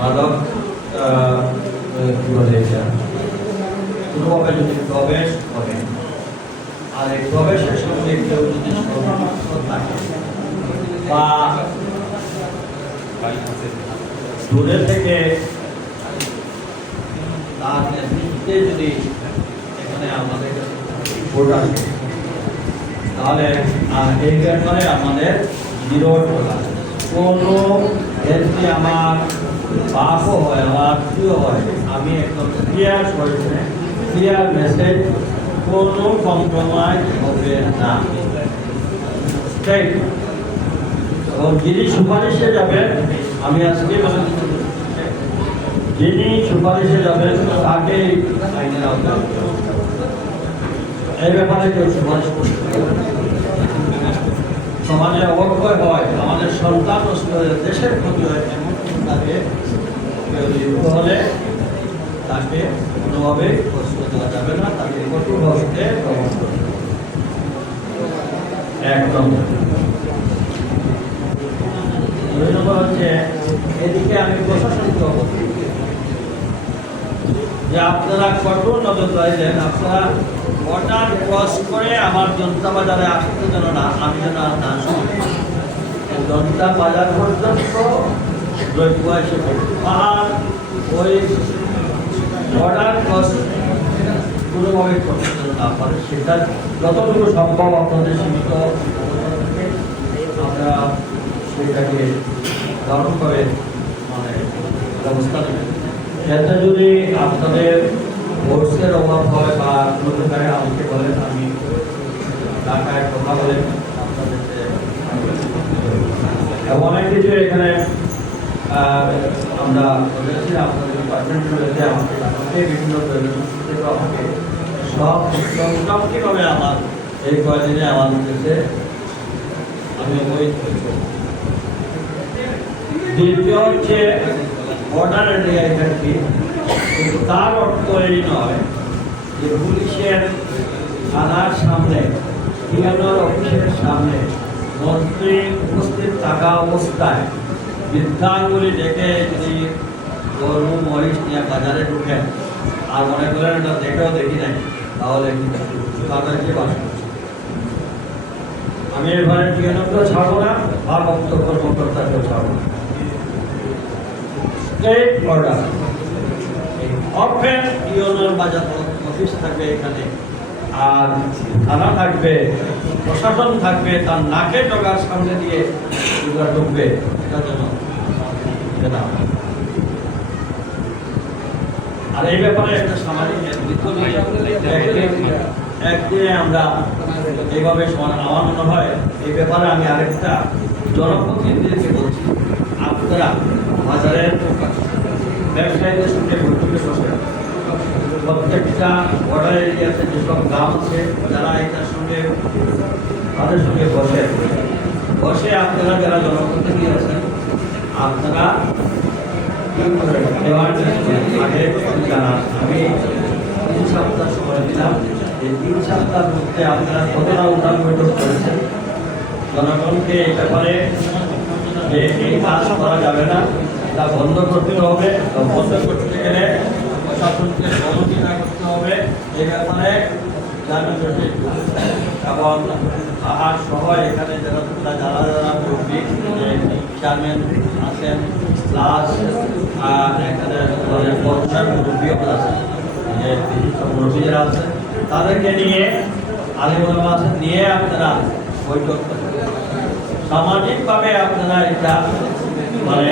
মাদক কি বলে এটা কোনোভাবে যদি প্রবেশ করে, আর এই প্রবেশের সঙ্গে কেউ যদি সংযুক্ত থাকে বা দূরে থেকে তার নেতৃত্বে যদি এখানে আমাদের ভোট আসে, তাহলে এই ব্যাপারে আমাদের বিরোধ করা কোনো যদি আমার বাপও হয়, আমার আত্মীয় হয়, আমি একদম ক্লিয়ার মেসেজ, কোনো কম্প্রোমাইজ হবে না। এবং যিনি সুপারিশে যাবেন, আমি আজকে যিনি সুপারিশে যাবেন তাকে আইনের আওতায় এই ব্যাপারে কেউ সুপারিশ করতে পারে। সমাজে অবক্ষয় হয়, আমাদের সন্তান দেশের ক্ষতি হয়, এমন তাকে কেউ যুক্ত হলে তাকে কোনোভাবে কষ্ট দেওয়া যাবে না, তাকে কঠোর হস্তে গ্রহণ করতে হবে। একদম 2 নম্বর হচ্ছে, এদিকে আমি প্রশাসনকে বলছি যে আপনারা কঠোর নজরদারি দেন, আপনারা বর্ডার ক্রস করে আমার জনতা বাজারে আসতে যেন না, আমি যেন না শুনি। জনতা বাজার পর্যন্ত পাহাড় ওই বর্ডার ক্রস কোনোভাবে করতে যেন না পারে, সেটা যতটুকু সম্ভব আপনাদের সীমিত আমরা সেটাকে ধারণ করে মানে ব্যবস্থা নেবেন। সেটা যদি আপনাদের ফোর্সের অভাব হয় বা কোনো প্রকারে আমাকে বলেন, আমি ঢাকায় কথা বলেন আপনাদের অনেক কিছু এখানে আমরা বলেছি আপনাদের ডিপার্টমেন্টগুলোতে আমাকে বিভিন্ন থেকে আমাকে সব মোটামুটিভাবে আমার এই কয়েকদিনে আমাদের দেশে আমি অবহিত হয়েছি। দ্বিতীয় হচ্ছে বর্ডার এরিয়ায় থাকি, কিন্তু তার অর্থ এই নয় যে পুলিশের থানার সামনে, পিএনওর অফিসের সামনে মন্ত্রী উপস্থিত থাকা অবস্থায় বৃদ্ধাঙ্গুলি ডেকে যদি গরু মরিচ নিয়ে বাজারে ঢুকেন আর মনে করেন এটা দেখেও দেখি নাই, তাহলে তাদেরকে বাস করছে। আমি এবারে পিএনওকেও ছাড়বো না, ভারপ্রাপ্ত কর্মকর্তাকেও ছাড়বো না। স্টেট অর্ডার অফেন ইউনিয়ন বাজার অফিস থাকবে এখানে, আর থানা থাকবে, প্রশাসন থাকবে, তার নাকে ডগার সামনে দিয়ে ঢুকবে, এটা যেন আর এই ব্যাপারে একটা সামাজিক একদিনে আমরা এইভাবে আমার মনে হয় এই ব্যাপারে আমি আরেকটা জনপ্রতিনিধিকে বলছি, আপনারা বাজারের ব্যবসায়ীদের সঙ্গে বৈঠকে বসে প্রত্যেকটা বর্ডার এরিয়াতে যেসব গ্রাম আছে যারা এটার সঙ্গে তাদের সঙ্গে বসে আপনারা যারা জনপ্রতিনিধি আছেন আপনারা আগে জানান। আমি 3 সপ্তাহ সময় দিলাম, এই 3 সপ্তাহের মধ্যে আপনারা কতটা উন্নয়ন বৈঠক করেছেন, জনগণকে এই ব্যাপারে যে এই কাজ করা যাবে না, তা বন্ধ করতে হবে। বন্ধ করতে গেলে প্রশাসনকে সহযোগিতা করতে হবে এই ব্যাপারে এবং পাহাড় সহ এখানে যারা যারা মুরব্বী চেয়ারম্যান আছেন, প্লাস এখানে পঞ্চায়েত মুরব্বীও আছেন, যে মুরব্বী যারা আছেন তাদেরকে নিয়ে আলিমুল আছেন নিয়ে আপনারা বৈঠক করেন। সামাজিকভাবে আপনারা এটা মানে